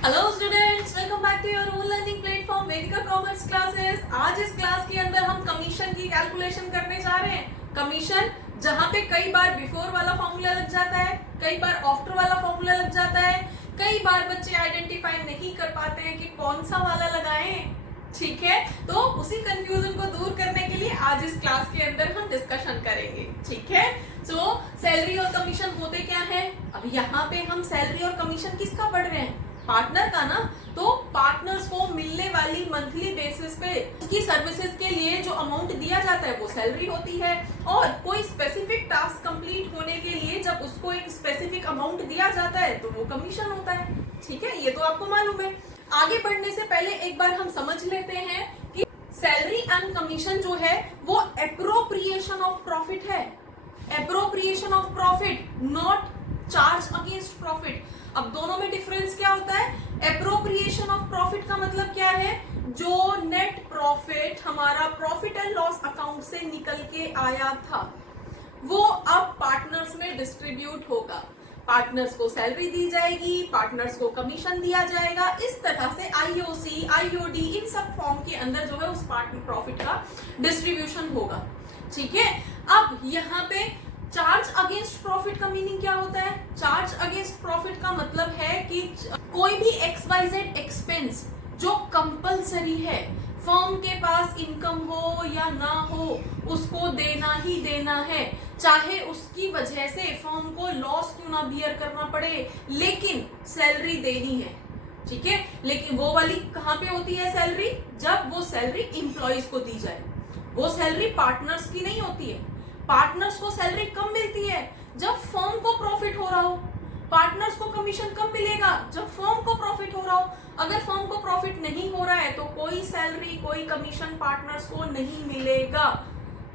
Hello students, welcome back to your own learning platform Vedika commerce classes. आज इस class के अंदर हम कमीशन की कैलकुलेशन करने जा रहे हैं। कमीशन जहां पे कई बार बिफोर वाला फॉर्मूला लग जाता है, कई बार आफ्टर वाला फॉर्मूला लग जाता है, कई बार बच्चे आइडेंटिफाई नहीं कर पाते हैं कि कौन सा वाला लगाएं। ठीक है, तो उसी कंफ्यूजन को दूर करने के लिए आज इस क्लास के अंदर हम डिस्कशन करेंगे। ठीक है, तो सैलरी और कमीशन होते क्या है। अब यहाँ पे हम सैलरी और कमीशन किसका पढ़ रहे हैं? पार्टनर का ना। तो पार्टनर्स को मिलने वाली मंथली बेसिस पे उसकी सर्विसेज के लिए जो अमाउंट दिया जाता है वो सैलरी होती है, और कोई स्पेसिफिक टास्क कंप्लीट होने के लिए जब उसको एक स्पेसिफिक अमाउंट दिया जाता है तो वो कमीशन होता है। ठीक है, ये तो आपको मालूम है। आगे बढ़ने से पहले एक बार हम समझ लेते हैं कि सैलरी एंड कमीशन जो है वो एप्रोप्रिएशन ऑफ प्रॉफिट है। Appropriation of profit, not charge against profit. अब दोनों में डिफरेंस क्या होता है? एप्रोप्रिएशन ऑफ प्रॉफिट का मतलब क्या है? जो नेट प्रॉफिट हमारा प्रॉफिट एंड लॉस अकाउंट से निकल के आया था वो अब पार्टनर्स में डिस्ट्रीब्यूट होगा। पार्टनर्स को सैलरी दी जाएगी, पार्टनर्स को कमीशन दिया जाएगा। इस तरह से आईओसी, आईओडी, इन सब फॉर्म के अंदर जो है उस प्रॉफिट का डिस्ट्रीब्यूशन होगा। ठीक है, अब यहाँ पे चार्ज अगेंस्ट प्रॉफिट का मीनिंग क्या होता है? चार्ज अगेंस्ट प्रॉफिट का मतलब है कि कोई भी XYZ एक्सपेंस जो कंपलसरी है, फर्म के पास इनकम हो या ना हो उसको देना ही देना है, चाहे उसकी वजह से फर्म को लॉस क्यों ना बियर करना पड़े, लेकिन सैलरी देनी है। ठीक है, लेकिन वो वाली कहां पे होती है सैलरी? जब वो सैलरी इंप्लॉइज को दी जाए। वो सैलरी पार्टनर्स की नहीं होती है। पार्टनर्स को सैलरी कब मिलती है? जब फर्म को प्रॉफिट हो रहा हो। पार्टनर्स को कमीशन कब मिलेगा? जब फर्म को प्रॉफिट हो रहा हो। अगर फर्म को प्रॉफिट नहीं हो रहा है तो कोई सैलरी, कोई कमीशन पार्टनर्स को नहीं मिलेगा।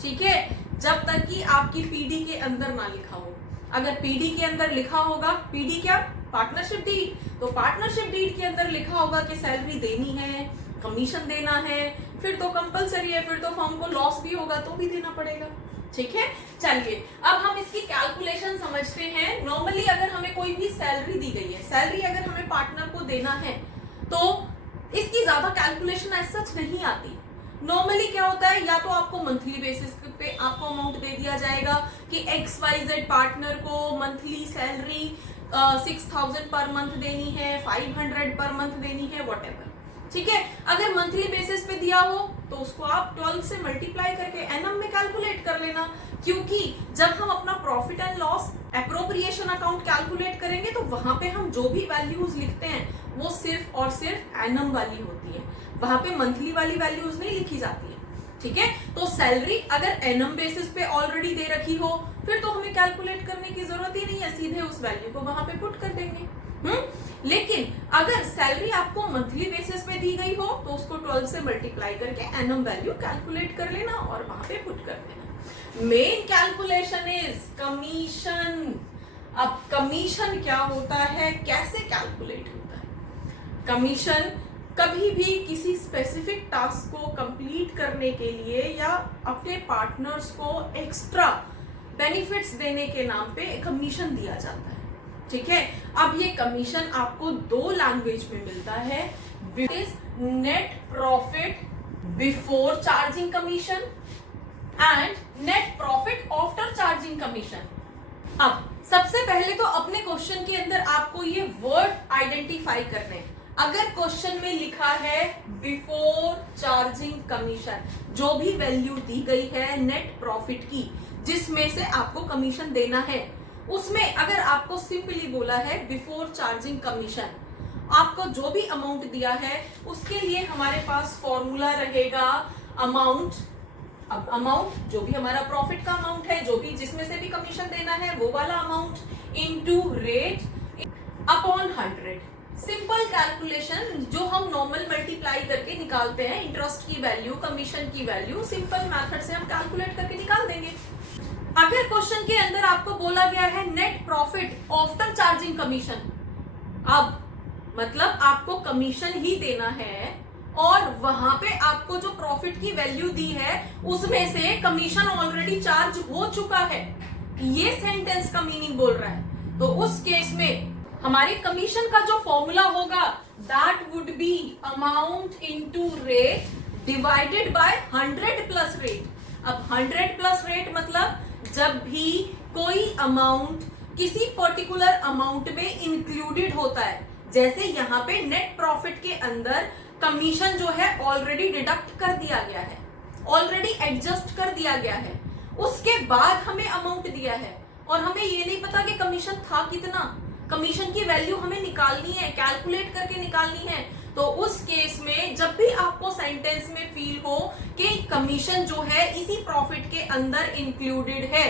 ठीक है, जब तक कि आपकी पीडी के अंदर ना लिखा हो। अगर पीडी के अंदर लिखा होगा, पीडी क्या? Partnership deed. तो पार्टनरशिप डीड के अंदर लिखा होगा कि सैलरी देनी है, कमीशन देना है, फिर तो कंपलसरी है, फिर तो फर्म को लॉस भी होगा तो भी देना पड़ेगा। ठीक है, चलिए अब हम इसकी कैलकुलेशन समझते हैं। नॉर्मली अगर हमें कोई भी सैलरी दी गई है, सैलरी अगर हमें पार्टनर को देना है तो इसकी ज्यादा कैलकुलेशन एज सच नहीं आती। नॉर्मली क्या होता है, या तो आपको मंथली बेसिस पे आपको अमाउंट दे दिया जाएगा कि XYZ पार्टनर को मंथली सैलरी 6000 पर मंथ देनी है, 500 पर मंथ देनी है, व्हाटएवर। ठीक है, अगर मंथली बेसिस पे दिया हो तो उसको आप 12 से मल्टीप्लाई करके एनम में कैलकुलेट कर लेना, क्योंकि जब हम अपना profit and loss appropriation account calculate करेंगे तो वहां पे हम जो भी वैल्यूज लिखते हैं वो सिर्फ और सिर्फ एनम वाली होती है, वहां पे मंथली वाली वैल्यूज नहीं लिखी जाती है। ठीक है, तो सैलरी अगर एनम बेसिस पे ऑलरेडी दे रखी हो फिर तो हमें कैलकुलेट करने की जरूरत ही नहीं है, सीधे उस वैल्यू को वहां पे पुट कर देंगे। लेकिन अगर सैलरी आपको मंथली बेसिस पे दी गई हो तो उसको 12 से मल्टीप्लाई करके एनम वैल्यू कैलकुलेट कर लेना और वहां पे पुट कर देना। Main calculation is commission. अब कमीशन क्या होता है, कैसे कैलकुलेट होता है? कमीशन कभी भी किसी स्पेसिफिक टास्क को कंप्लीट करने के लिए या अपने पार्टनर्स को एक्स्ट्रा बेनिफिट्स देने के नाम पे कमीशन दिया जाता है। ठीक है, अब ये कमीशन आपको दो लैंग्वेज में मिलता है, net profit before charging commission and net profit after charging commission. अब सबसे पहले तो अपने क्वेश्चन के अंदर आपको ये वर्ड आइडेंटिफाई करने हैं। अगर क्वेश्चन में लिखा है बिफोर चार्जिंग कमीशन, जो भी वैल्यू दी गई है नेट प्रॉफिट की जिसमें से आपको कमीशन देना है, उसमें अगर आपको सिंपली बोला है बिफोर चार्जिंग कमीशन, आपको जो भी अमाउंट दिया है उसके लिए हमारे पास फॉर्मूला रहेगा अमाउंट। अब अमाउंट जो भी हमारा प्रॉफिट का अमाउंट है, जो भी जिसमें से भी कमीशन देना है वो वाला amount into rate upon 100। Simple calculation जो हम नॉर्मल मल्टीप्लाई करके निकालते हैं, इंटरेस्ट की वैल्यू, कमीशन की वैल्यू, सिंपल मेथड से हम कैलकुलेट करके निकाल देंगे। अगर क्वेश्चन के अंदर आपको बोला गया है net profit after charging commission, अब मतलब आपको कमीशन ही देना है और वहां पे आपको जो प्रॉफिट की वैल्यू दी है उसमें से कमीशन ऑलरेडी चार्ज हो चुका है, ये सेंटेंस का मीनिंग बोल रहा है। तो उस केस में हमारे कमीशन का जो फॉर्मूला होगा that would be amount into rate divided by 100 plus rate. अब 100 प्लस रेट मतलब जब भी कोई अमाउंट किसी पर्टिकुलर अमाउंट में इंक्लूडेड होता है, जैसे यहाँ पे नेट प्रॉफिट के अंदर कमीशन जो है ऑलरेडी डिडक्ट कर दिया गया है, ऑलरेडी एडजस्ट कर दिया गया है, उसके बाद हमें अमाउंट दिया है और हमें ये नहीं पता कि कमीशन था कितना, कमीशन की वैल्यू हमें निकालनी है, कैलकुलेट करके निकालनी है। तो उस केस में जब भी आपको सेंटेंस में फील हो कि कमीशन जो है इसी प्रॉफिट के अंदर इंक्लूडेड है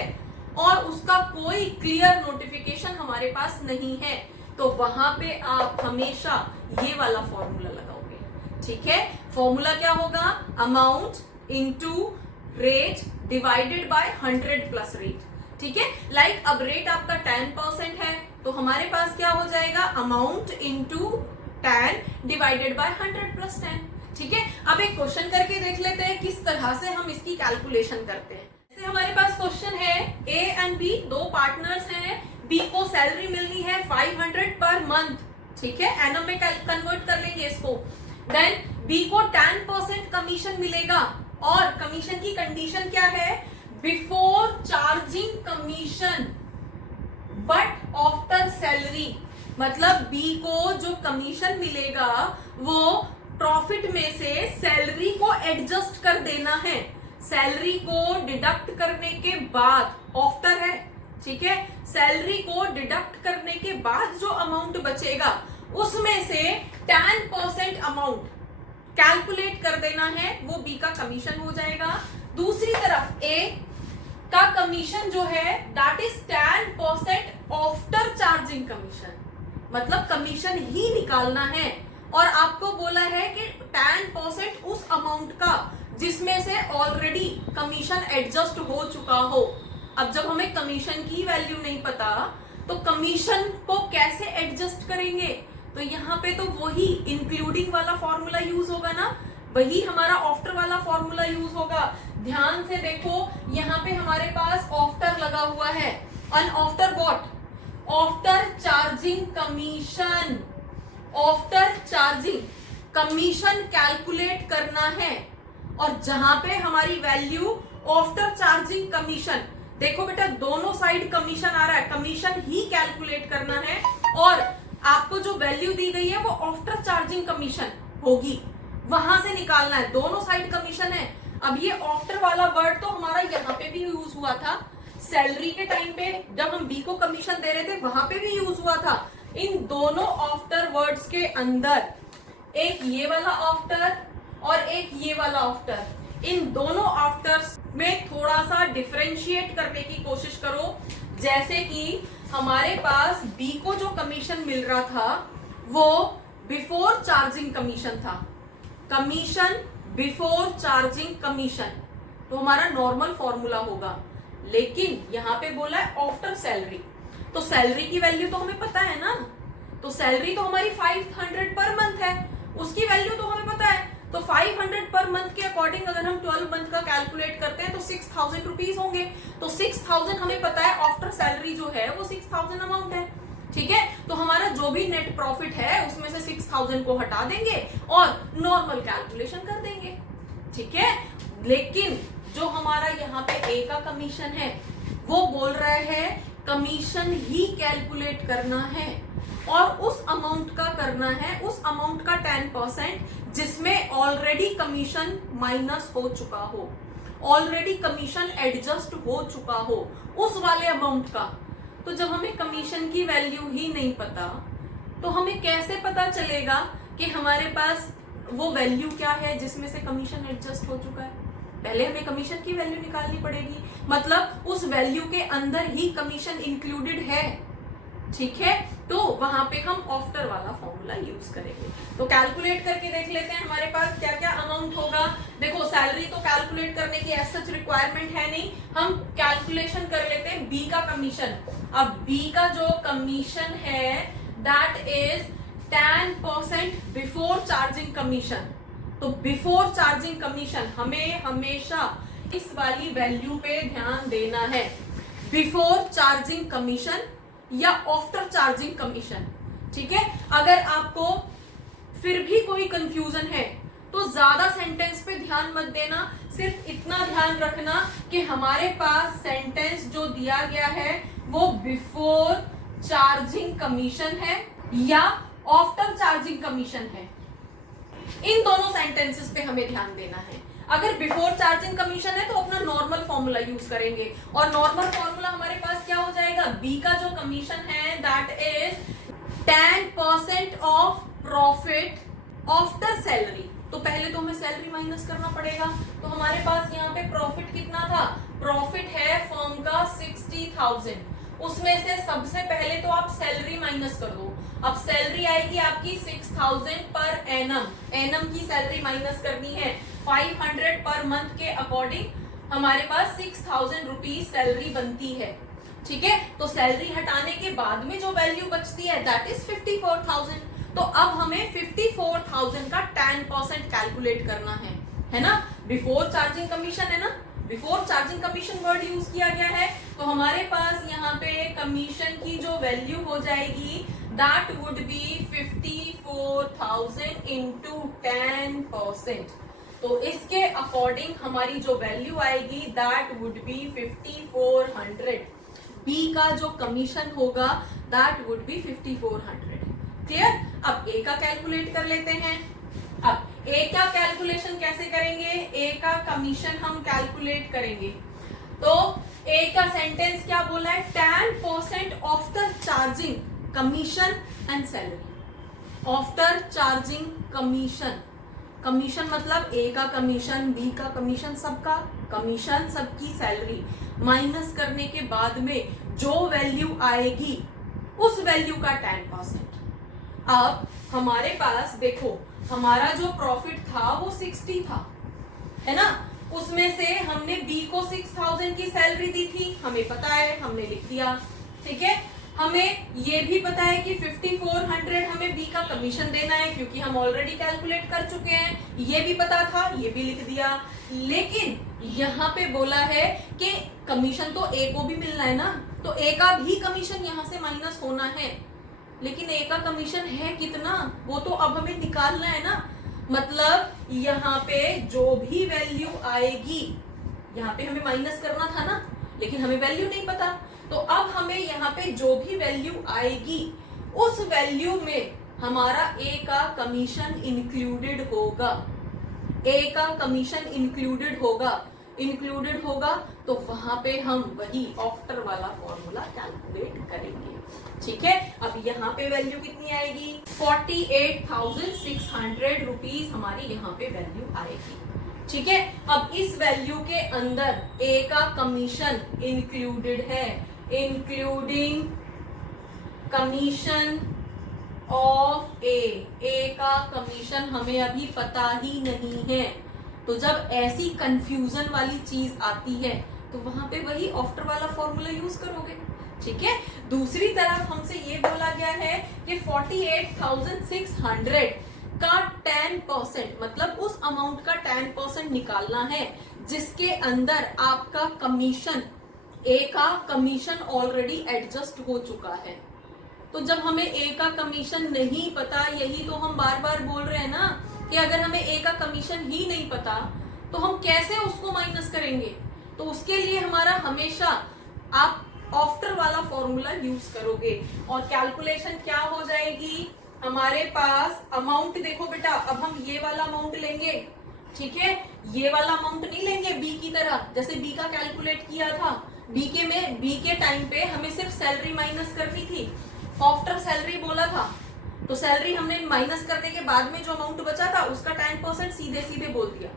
और उसका कोई क्लियर नोटिफिकेशन हमारे पास नहीं है, तो वहां पे आप हमेशा ये वाला फॉर्मूला लगाओगे। ठीक है, फॉर्मूला क्या होगा? Amount into rate divided by 100 plus rate. ठीक है, लाइक अब रेट आपका 10% है तो हमारे पास क्या हो जाएगा? Amount into 10 divided by 100 plus 10। ठीक है, अब एक क्वेश्चन करके देख लेते हैं किस तरह से हम इसकी कैलकुलेशन करते हैं। जैसे हमारे पास क्वेश्चन है ए एंड बी, दो पार्टनर्स हैं, बी को सैलरी मिलनी है 500 पर मंथ। ठीक है, एनम में कन्वर्ट कर लेंगे इसको। देन बी को 10% कमीशन मिलेगा और कमीशन की कंडीशन क्या है? Before charging commission but after salary. मतलब बी को जो कमीशन मिलेगा वो प्रॉफिट में से सैलरी को एडजस्ट कर देना है, सैलरी को डिडक्ट करने के बाद, आफ्टर है। ठीक है, सैलरी को डिडक्ट करने के बाद जो अमाउंट बचेगा उसमें से 10% अमाउंट कैलकुलेट कर देना है, वो बी का कमीशन हो जाएगा। दूसरी तरफ ए का कमीशन जो है that is 10% after charging commission, मतलब कमीशन ही निकालना है और आपको बोला है कि 10% उस अमाउंट का जिसमें से ऑलरेडी कमीशन एडजस्ट हो चुका हो। अब जब हमें कमीशन की वैल्यू नहीं पता तो कमीशन को कैसे एडजस्ट करेंगे? तो यहाँ पे तो वही इंक्लूडिंग वाला फॉर्मूला यूज होगा ना, वही हमारा आफ्टर वाला फॉर्मूला यूज होगा। ध्यान से देखो, यहाँ पे हमारे पास आफ्टर लगा हुआ है, and after what? After charging commission. After charging commission calculate करना है और जहां पे हमारी वैल्यू आफ्टर चार्जिंग कमीशन, देखो बेटा दोनों साइड कमीशन आ रहा है, कमीशन ही कैलकुलेट करना है और आपको जो वैल्यू दी गई है वो आफ्टर चार्जिंग कमीशन होगी, वहां से निकालना है। दोनों साइड कमीशन है। अब ये आफ्टर वाला वर्ड तो हमारा यहाँ पे भी यूज हुआ था, सैलरी के टाइम पे जब हम बी को कमीशन दे रहे थे वहां पे भी यूज हुआ था। इन दोनों आफ्टर वर्ड्स के अंदर एक ये वाला आफ्टर और एक ये वाला आफ्टर, इन दोनों आफ्टर्स में थोड़ा सा डिफरेंशिएट करने की कोशिश करो। जैसे कि हमारे पास बी को जो कमीशन मिल रहा था वो बिफोर चार्जिंग कमीशन था, कमीशन बिफोर चार्जिंग कमीशन, तो हमारा नॉर्मल फॉर्मूला होगा। लेकिन यहाँ पे बोला है आफ्टर सैलरी, तो सैलरी की वैल्यू तो हमें पता है ना, तो सैलरी तो हमारी 500 पर मंथ है, उसकी वैल्यू तो हमें पता है। तो 500 पर मंथ के अकॉर्डिंग अगर हम 12 मंथ का कैलकुलेट करते हैं तो 6000 रुपीज होंगे। तो 6000 हमें पता है आफ्टर सैलरी जो है वो 6000 अमाउंट है। ठीक है, तो हमारा जो भी नेट प्रॉफिट है उसमें से 6000 को हटा देंगे और नॉर्मल कैलकुलेशन कर देंगे। ठीक है, लेकिन जो हमारा यहाँ पे ए का कमीशन है वो बोल रहा है कमीशन ही कैलकुलेट करना है और उस अमाउंट का करना है, उस अमाउंट का 10% जिसमें ऑलरेडी कमीशन माइनस हो चुका हो, ऑलरेडी कमीशन एडजस्ट हो चुका हो, उस वाले अमाउंट का। तो जब हमें कमीशन की वैल्यू ही नहीं पता तो हमें कैसे पता चलेगा कि हमारे पास वो वैल्यू क्या है जिसमें से कमीशन एडजस्ट हो चुका है? पहले हमें कमीशन की वैल्यू निकालनी पड़ेगी, मतलब उस वैल्यू के अंदर ही कमीशन इंक्लूडेड है। ठीक है, तो वहां पे हम आफ्टर वाला फॉर्मूला यूज करेंगे। तो कैलकुलेट करके देख लेते हैं हमारे पास क्या क्या अमाउंट होगा। देखो सैलरी तो कैलकुलेट करने की एज सच रिक्वायरमेंट है नहीं, हम कैलकुलेशन कर लेते हैं बी का कमीशन। अब बी का जो कमीशन है that is 10% before charging commission. तो बिफोर चार्जिंग कमीशन हमें हमेशा इस वाली वैल्यू पे ध्यान देना है, बिफोर चार्जिंग कमीशन या आफ्टर चार्जिंग कमीशन। ठीक है, अगर आपको फिर भी कोई कंफ्यूजन है तो ज्यादा सेंटेंस पे ध्यान मत देना, सिर्फ इतना ध्यान रखना कि हमारे पास सेंटेंस जो दिया गया है वो बिफोर चार्जिंग कमीशन है या आफ्टर चार्जिंग कमीशन है। इन दोनों सेंटेंसेस पे हमें ध्यान देना है। अगर बिफोर चार्जिंग कमीशन है तो अपना नॉर्मल फॉर्मूला यूज करेंगे, और नॉर्मल फॉर्मूला हमारे पास क्या हो जाएगा, बी का जो कमीशन है that is 10% of profit after salary. तो पहले तो हमें सैलरी माइनस करना पड़ेगा, तो हमारे पास यहाँ पे प्रॉफिट कितना था, प्रॉफिट है फर्म का 60,000, उसमें से सबसे पहले तो आप सैलरी माइनस कर दो। अब सैलरी आएगी आपकी 6,000 पर एनम, एनम की सैलरी माइनस करनी है 500 पर मंथ के अकॉर्डिंग हमारे पास 6,000 रुपीज सैलरी बनती है। ठीक है, तो सैलरी हटाने के बाद में जो वैल्यू बचती है दैट इज 54,000। तो अब हमें 54,000 का 10% कैलकुलेट करना है ना। बिफोर चार्जिंग कमीशन है ना, before charging commission word use किया गया है, तो हमारे पास यहाँ पे कमीशन की जो वैल्यू हो जाएगी दैट वुड बी 54,000 इंटू 10%। तो इसके अकॉर्डिंग हमारी जो वैल्यू आएगी दैट वुड बी 5400। बी का जो कमीशन होगा दैट वुड बी 5400। क्लियर। अब ए का कैलकुलेट कर लेते हैं। अब ए का कैलकुलेशन कैसे करेंगे, ए का कमीशन हम कैलकुलेट करेंगे। तो ए का सेंटेंस क्या बोला है, 10% after charging commission and salary. After charging commission, commission मतलब ए का कमीशन, बी का कमीशन, सबका कमीशन, सबकी सैलरी माइनस करने के बाद में जो वैल्यू आएगी उस वैल्यू का 10%। अब हमारे पास देखो हमारा जो प्रॉफिट था वो 60 था, है ना, उसमें से हमने बी को 6,000 की सैलरी दी थी, हमें पता है, हमने लिख दिया। ठीक है, हमें ये भी पता है कि 5400 हमें बी का कमीशन देना है क्योंकि हम ऑलरेडी कैलकुलेट कर चुके हैं, ये भी पता था, ये भी लिख दिया। लेकिन यहाँ पे बोला है कि कमीशन तो ए को भी मिलना है ना, तो ए का भी कमीशन यहाँ से माइनस होना है। लेकिन ए का कमीशन है कितना, वो तो अब हमें निकालना है ना। मतलब यहाँ पे जो भी वैल्यू आएगी, यहाँ पे हमें माइनस करना था ना, लेकिन हमें वैल्यू नहीं पता, तो अब हमें यहाँ पे जो भी वैल्यू आएगी उस वैल्यू में हमारा ए का कमीशन इंक्लूडेड होगा। ए का कमीशन इंक्लूडेड होगा, तो वहां पे हम वही आफ्टर वाला फॉर्मूला कैलकुलेट करेंगे। ठीक है, अब यहाँ पे वैल्यू कितनी आएगी, 48,600 रुपीज हमारी यहाँ पे वैल्यू आएगी। ठीक है, अब इस वैल्यू के अंदर ए का कमीशन इंक्लूडेड है, इंक्लूडिंग कमीशन ऑफ ए का कमीशन हमें अभी पता ही नहीं है। तो जब ऐसी कंफ्यूजन वाली चीज आती है तो वहां पे वही आफ्टर वाला फॉर्मूला यूज करोगे। ठीक है, दूसरी तरफ हमसे ये बोला गया है कि 48,600 का 10% मतलब उस अमाउंट का 10% निकालना है जिसके अंदर आपका कमीशन, ए का कमीशन ऑलरेडी एडजस्ट हो चुका है। तो जब हमें ए का कमीशन नहीं पता, यही तो हम बार बार बोल रहे हैं ना कि अगर हमें ए का कमीशन ही नहीं पता तो हम कैसे उसको माइनस करेंगे। तो उसके लिए हमारा हमेशा आप आफ्टर वाला फॉर्मूला यूज करोगे और कैलकुलेशन क्या हो जाएगी, हमारे पास अमाउंट देखो बेटा, अब हम ये वाला अमाउंट लेंगे। ठीक है, ये वाला अमाउंट नहीं लेंगे बी की तरह, जैसे बी का कैलकुलेट किया था। बी के टाइम पे हमें सिर्फ सैलरी माइनस करनी थी, आफ्टर सैलरी बोला था, तो सैलरी हमने माइनस करने के बाद में जो अमाउंट बचा था उसका 10% सीधे सीधे बोल दिया,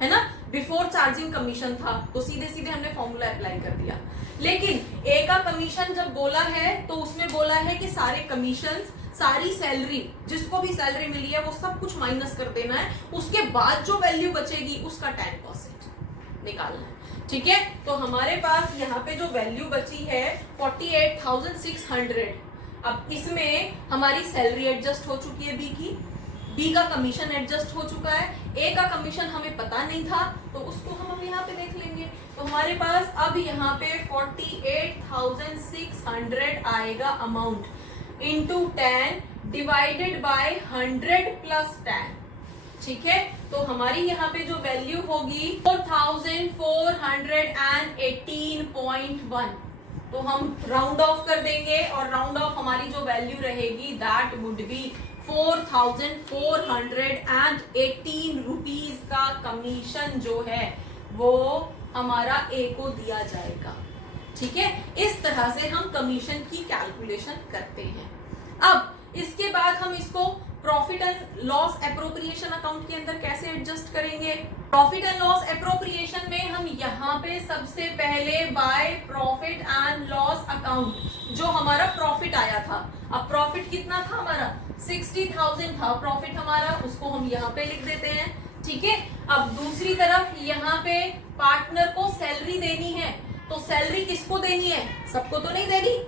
है ना। बिफोर चार्जिंग कमीशन था तो सीधे सीधे हमने फॉर्मूला अप्लाई कर दिया। लेकिन ए का कमीशन जब बोला है तो उसमें बोला है कि सारे कमीशन, सारी सैलरी, जिसको भी सैलरी मिली है वो सब कुछ माइनस कर देना है, उसके बाद जो वैल्यू बचेगी उसका 10% निकालना है। ठीक है, तो हमारे पास यहाँ पे जो वैल्यू बची है 48,600। अब इसमें हमारी सैलरी एडजस्ट हो चुकी है, बी का कमीशन एडजस्ट हो चुका है, ए का कमीशन हमें पता नहीं था तो उसको हम यहाँ पे देख लेंगे। तो हमारे पास अब यहाँ पे 48,600 आएगा amount into 10 divided by 100 plus 10, ठीक है। तो हमारी यहाँ पे जो वैल्यू होगी 4418.1, तो हम राउंड ऑफ कर देंगे और राउंड ऑफ हमारी जो वैल्यू रहेगी दैट वुड बी 4418 रुपीज का कमीशन जो है वो हमारा ए को दिया जाएगा, ठीक है। इस तरह से हम कमीशन की कैलकुलेशन करते हैं। अब इसके बाद हम इसको profit and loss appropriation account के अंदर कैसे एडजस्ट करेंगे। प्रॉफिट एंड लॉस एप्रोप्रिएशन में हम यहाँ पे सबसे पहले by profit and loss account जो हमारा प्रॉफिट आया था, अब प्रॉफिट कितना था हमारा 60,000 था प्रॉफिट हमारा, उसको हम यहाँ पे लिख देते हैं, ठीक है। अब दूसरी तरफ यहाँ पे पार्टनर को सैलरी देनी है, तो सैलरी किसको देनी है, सबको तो नहीं देनी,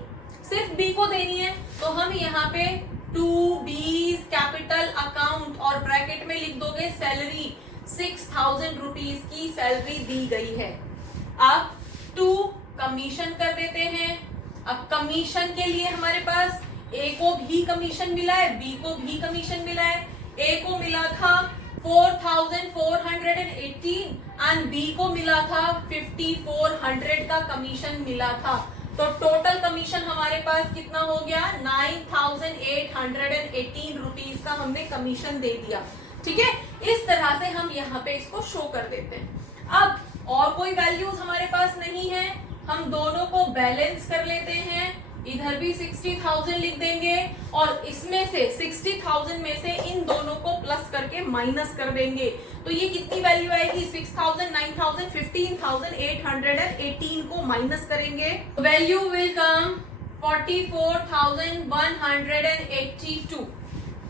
सिर्फ बी को देनी है। तो हम यहाँ पे 2B's कैपिटल अकाउंट और ब्रैकेट में लिख दोगे सैलरी 6,000 रुपीज की सैलरी दी गई है। अब 2 कमीशन कर देते हैं। अब कमीशन के लिए हमारे पास ए को भी कमीशन मिला है, बी को भी कमीशन मिला है। ए को मिला था 4,418 एंड बी को मिला था 5,400 का कमीशन मिला था। तो टोटल कमीशन हमारे पास कितना हो गया 9,818 रुपीज का हमने कमीशन दे दिया, ठीक है। इस तरह से हम यहाँ पे इसको शो कर देते हैं। अब और कोई वैल्यूज हमारे पास नहीं है, हम दोनों को बैलेंस कर लेते हैं। इधर भी 60,000 लिख देंगे और इसमें से 60,000 में से इन दोनों को प्लस करके माइनस कर देंगे। तो ये कितनी वैल्यू आएगी 6,000, 9,000, 15,818 को माइनस करेंगे, वैल्यू विल कम 44,182,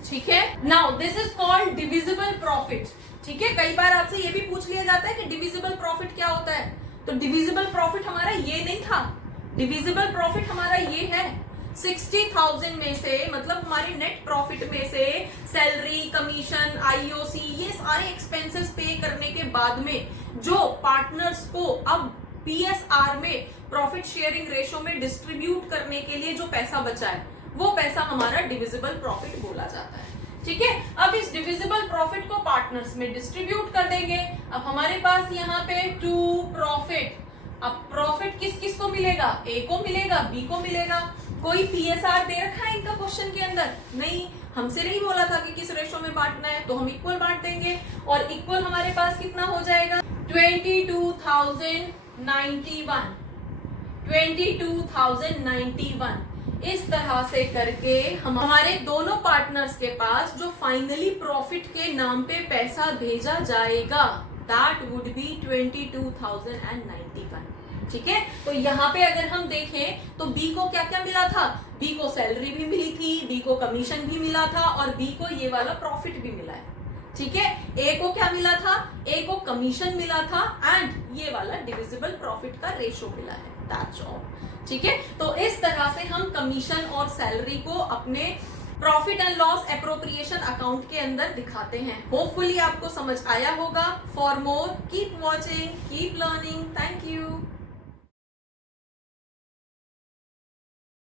ठीक है। Now this is called divisible profit, ठीक है। कई बार आपसे ये भी पूछ लिया जाता है कि डिविजिबल प्रॉफिट क्या होता है, तो डिविजिबल प्रॉफिट हमारा ये नहीं था, डिविजिबल प्रॉफिट हमारा ये है 60,000 में से, मतलब हमारे नेट प्रॉफिट में से सैलरी, कमीशन, आईओसी, ये सारे एक्सपेंसेस पे करने के बाद में जो पार्टनर्स को अब पीएसआर में प्रॉफिट शेयरिंग रेशो में डिस्ट्रीब्यूट करने के लिए जो पैसा बचा है वो पैसा हमारा डिविजिबल प्रॉफिट बोला जाता है, ठीक है। अब इस डिविजिबल प्रॉफिट को पार्टनर्स में डिस्ट्रीब्यूट कर देंगे। अब हमारे पास यहाँ पे 2 प्रॉफिट, अब प्रॉफिट किस किस को मिलेगा, ए को मिलेगा, बी को मिलेगा। कोई पीएसआर दे रखा है इनका क्वेश्चन के अंदर नहीं, हमसे नहीं बोला था कि किस रेशो में बांटना है, तो हम इक्वल बांट देंगे और इक्वल हमारे पास कितना हो जाएगा 22,091। इस तरह से करके हमारे दोनों पार्टनर्स के पास जो फाइनली प्रॉफिट के नाम पे पैसा भेजा जाएगा दैट वुड बी 22,091, ठीक है। तो यहाँ पे अगर हम देखें तो बी को क्या क्या मिला था, बी को सैलरी भी मिली थी, बी को कमीशन भी मिला था और बी को ये वाला प्रॉफिट भी मिला है, ठीक है। ए को क्या मिला था, ए को कमीशन मिला था एंड ये वाला डिविजिबल प्रॉफिट का रेशो मिला है, दैट्स ऑल, ठीक है। तो इस तरह से हम कमीशन और सैलरी को अपने profit and loss appropriation account के अंदर दिखाते हैं। होपफुली आपको समझ आया होगा। For more keep watching, keep learning, thank you.